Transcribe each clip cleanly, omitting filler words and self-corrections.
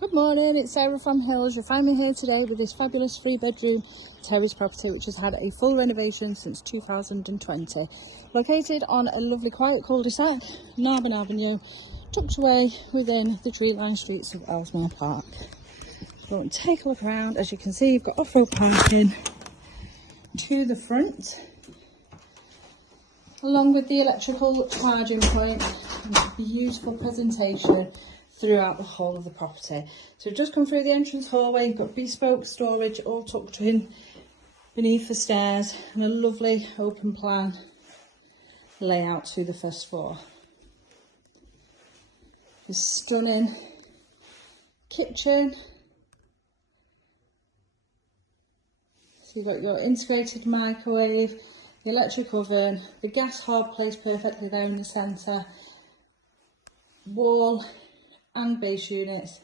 Good morning, it's Sarah from Hills. You'll find me here today with this fabulous 3-bedroom terrace property which has had a full renovation since 2020. Located on a lovely quiet cul-de-sac, Narbonne Avenue, tucked away within the tree-lined streets of Ellesmere Park. Go and take a look around. As you can see, you've got off-road parking to the front, along with the electrical charging point and a beautiful presentation throughout the whole of the property. So just come through the entrance hallway, you've got bespoke storage all tucked in beneath the stairs and a lovely open plan layout to the first floor. This stunning kitchen. So you've got your integrated microwave, the electric oven, the gas hob placed perfectly there in the centre, wall and base units,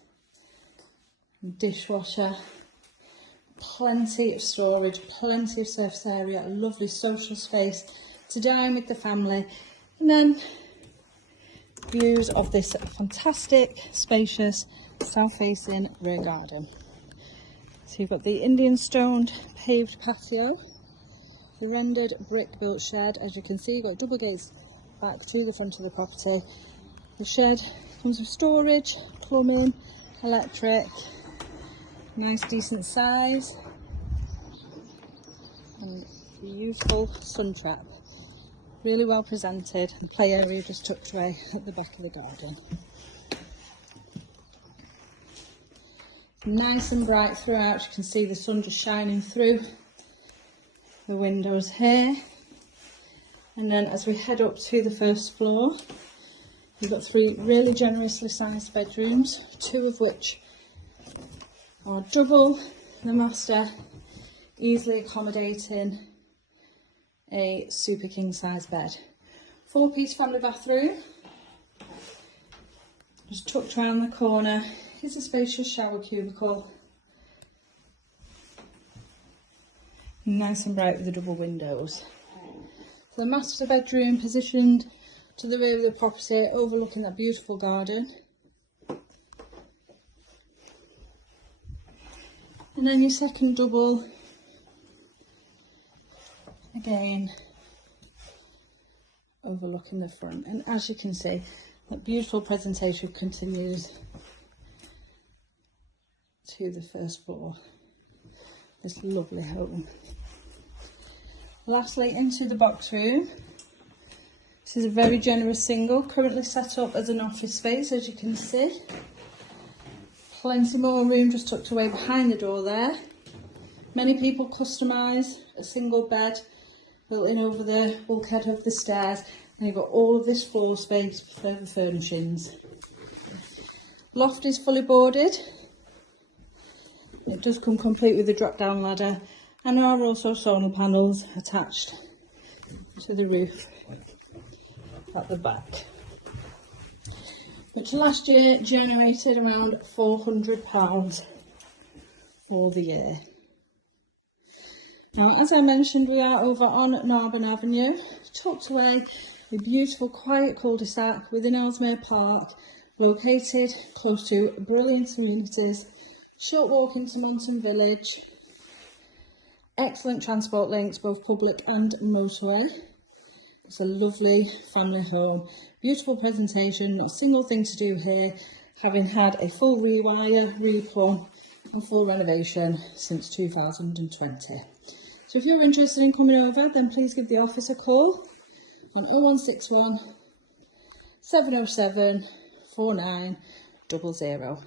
dishwasher, plenty of storage, plenty of surface area, a lovely social space to dine with the family, and then views of this fantastic, spacious, south-facing rear garden. So you've got the Indian stoned paved patio, the rendered brick built shed. As you can see, you've got double gates back to the front of the property. The shed comes with storage, plumbing, electric, nice decent size, and beautiful sun trap. Really well presented, and play area just tucked away at the back of the garden. Nice and bright throughout. You can see the sun just shining through the windows here. And then as we head up to the first floor, you've got 3 really generously sized bedrooms, 2 of which are double, the master easily accommodating a super king size bed. 4-piece family bathroom, just tucked around the corner is a spacious shower cubicle, nice and bright with the double windows. So the master bedroom positioned to the rear of the property, overlooking that beautiful garden. And then your second double, again overlooking the front. And as you can see, that beautiful presentation continues to the first floor. This lovely home. Lastly, into the box room. This is a very generous single, currently set up as an office space, as you can see. Plenty more room just tucked away behind the door there. Many people customise a single bed built in over the bulkhead of the stairs, and you've got all of this floor space for further furnishings. Loft is fully boarded. It does come complete with a drop-down ladder, and there are also solar panels attached to the roof at the back, which last year generated around £400 for the year. Now, as I mentioned, we are over on Narbonne Avenue, tucked away, a beautiful quiet cul-de-sac within Ellesmere Park, located close to brilliant amenities, short walk into Monton Village, excellent transport links, both public and motorway. It's a lovely family home, beautiful presentation, not a single thing to do here, having had a full rewire, replumb and full renovation since 2020. So if you're interested in coming over, then please give the office a call on 0161 707 4900.